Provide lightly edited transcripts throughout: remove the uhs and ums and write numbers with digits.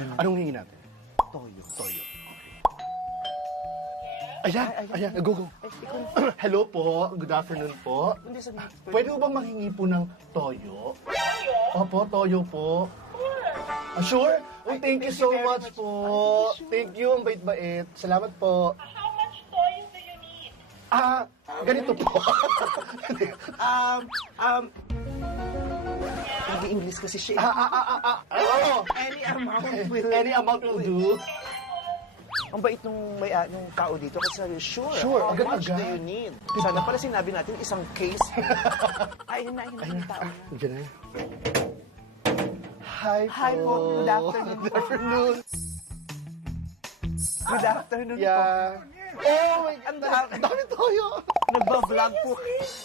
ganun. Anong hingin natin? Toyo. Toyo. Ayan, ayan, go. Hello po, good afternoon po. Hindi sabihin. Pwede mo bang manghingi po ng toyo? Opo, toyo po. Sure? Uy, thank you so much po. Thank you, ang bait-bait. Salamat po. How much toys do you need? Ganito po. Nag-English kasi siya. Oh, Any amount will... any amount will do. Ang bait nung kao dito kasi sabi, sure, Sure, how agad-agad. much do you need? Sana pala sinabi natin isang case. Ayun na yung tao. Diyan na. Hi po. Hi po, good afternoon. Good afternoon. Good afternoon po. Yeah. Oh my God, ang dami toyo. Nagba-vlog po.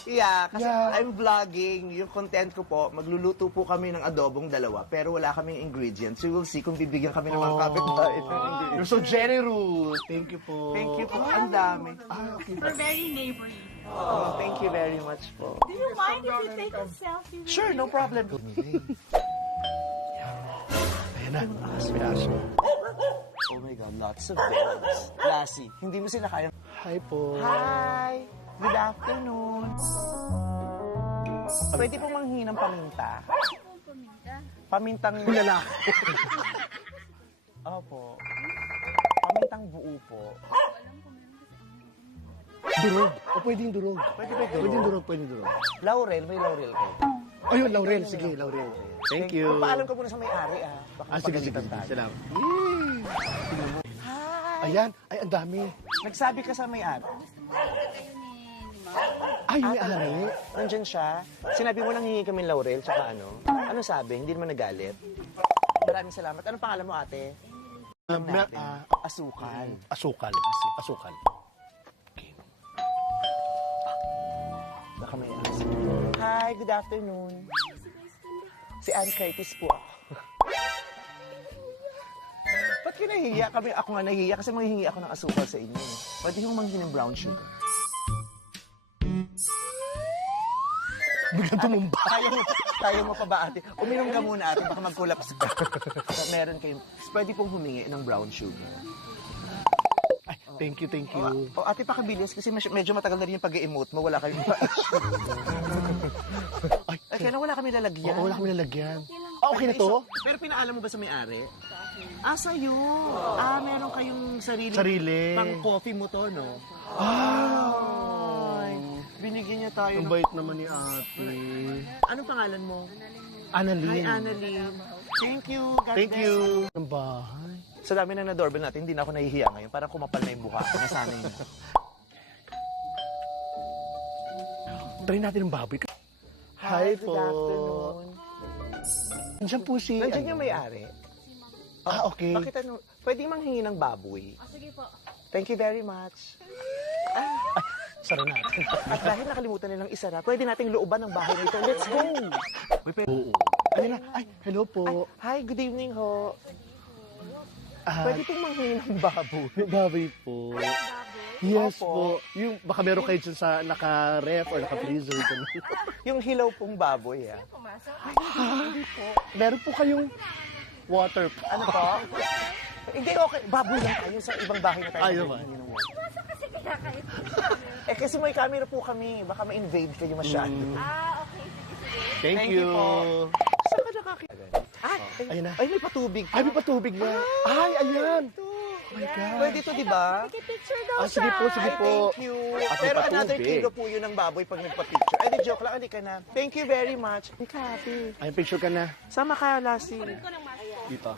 Yeah, kasi Yeah. I'm vlogging. Yung content ko po, magluluto po kami ng adobong dalawa, pero wala kaming ingredients. So we'll see kung bibigyan kami ng mga kapitbahay ng ingredients. You're so generous. Thank you po. Thank you po. Ang dami. We're very neighborly. Oh, thank you very much po. Do you mind if we take a selfie? with Sure, you? no problem. Ayan na. May aso. Oh my God, lots of bells. Lassie, hindi mo sila kaya. Hi po. Hi! Good afternoon. Pwede pong manghingi ng paminta. Pamintang... Lalaki. Opo. Pamintang buo po. Durog. O pwedeng durog. Pwede ba ito? Pwedeng durog, pwedeng durog. Laurel, may laurel kayo. Ayun, Laurel. Sige, Laurel. Thank you. Paalam ko muna sa may-ari Baka Sige, sige. pagalitan tayo. Salamat. Hi! Ayan. Ay, ang dami. Nagsabi ka sa may-ari. Ay, may ari. Nandyan siya. Sinabi mo lang hingi kami laurel, tsaka ano. Ano sabi? Hindi naman nagalit. Maraming salamat. Anong pangalan mo, ate? Natin. Asukal. Asukal. Asukal. Baka may aso. Hi, good afternoon. Si Ann Curtis po ako. Ba't ka nahihiya? Ako nga nahihiya kasi manghihingi ako ng asukal sa inyo. Pwede yung manghingi ng brown sugar. Biglang tumumba. Kaya mo pa ba, ate? Uminom ka muna, ate. Baka mag-collapse ka. Meron kayong... Pwede pong humingi ng brown sugar. Ay, thank you, thank you. O, ate, pakabilis kasi medyo matagal na rin yung pag-emote mo. Wala kayong... Ay, Kaya na wala kami lalagyan. oo, wala kami lalagyan. Okay na to? Pero pinaalam mo ba sa may-ari? Sa'yo. Meron kayong Sarili. pang coffee mo to, no? Ay, binigyan niya tayo. Ang bait naman ni ate. Anong pangalan mo? Annalyn. Hi, Annalyn. Thank you. God Thank bless you. Ang bahay. Sa dami na na-doorbell natin, hindi na ako nahihiya ngayon. Parang kumapal na yung buka. Nasanay na. Try natin ang baboy. Hi, good afternoon. Nandiyan po si... Nandiyan yung may-ari. Okay. Bakit ano? Pwede manghingi ng baboy. Sige po. Thank you very much. Sara natin. At dahil nakalimutan nilang isara, pwede nating looban ng bahay nito. Let's go! Oo. Ayun na. Ay, hello po. Hi, good evening ho. Ah, Pwede pong manghingi ng baboy. may baboy po. Yes Opo. po. Yung, baka meron kayo dyan sa naka-ref or naka-freezer. ganun. Yung hilaw pong baboy, Meron po kayong water po. Ano po? Hindi, okay. Baboy lang kayo sa ibang bahay na tayo. Ay, naman. manghihingi ng water. Basta kasi kinakain. Kasi may camera po kami. Baka ma-invade kayo masyado. Okay. Sige, sige. Thank Thank you. you po. Saan ka nakakita? Ayun na. Ay, may patubig. Ay, may patubig na. Ay, ayan. Oh my God. Pwede ito, di ba? Sige, picture daw Sige po, sige Ay, po. thank you. At may Pero another patubig. kilo po yun ng baboy pag nagpa-picture. Ay, di joke lang. Hindi ka na. Thank you very much. Ay, Kathy. Ay, picture ka na. Sama ka, Lassie. Dito.